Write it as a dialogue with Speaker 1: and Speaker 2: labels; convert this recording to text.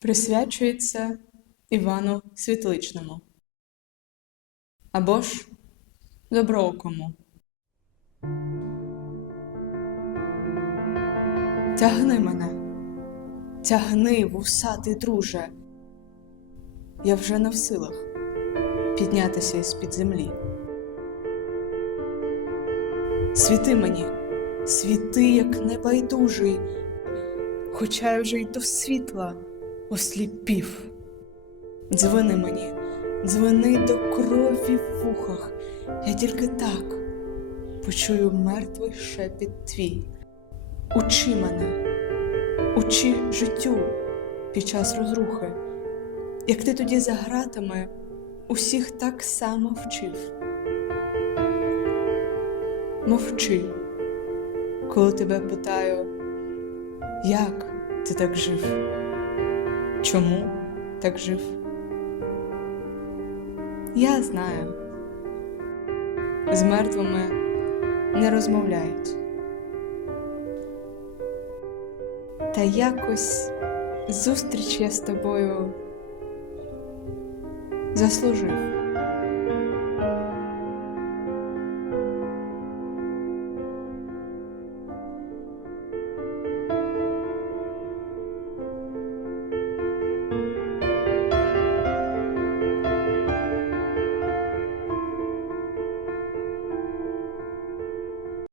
Speaker 1: присвячується Івану Світличному або ж Доброокому. Тягни мене, тягни, вусатий друже. Я вже не в силах піднятися із під землі. Світи мені, світи, як небайдужий, хоча я вже й до світла осліпів. Дзвони мені, дзвони до крові в вухах, я тільки так почую мертвий шепіт твій. Учи мене, учи життю під час розрухи, як ти тоді за гратами усіх так само вчив. Мовчи, коли тебе питаю, як ти так жив? Чому так жив? Я знаю, з мертвими не розмовляють. Та якось зустріч я з тобою заслужив.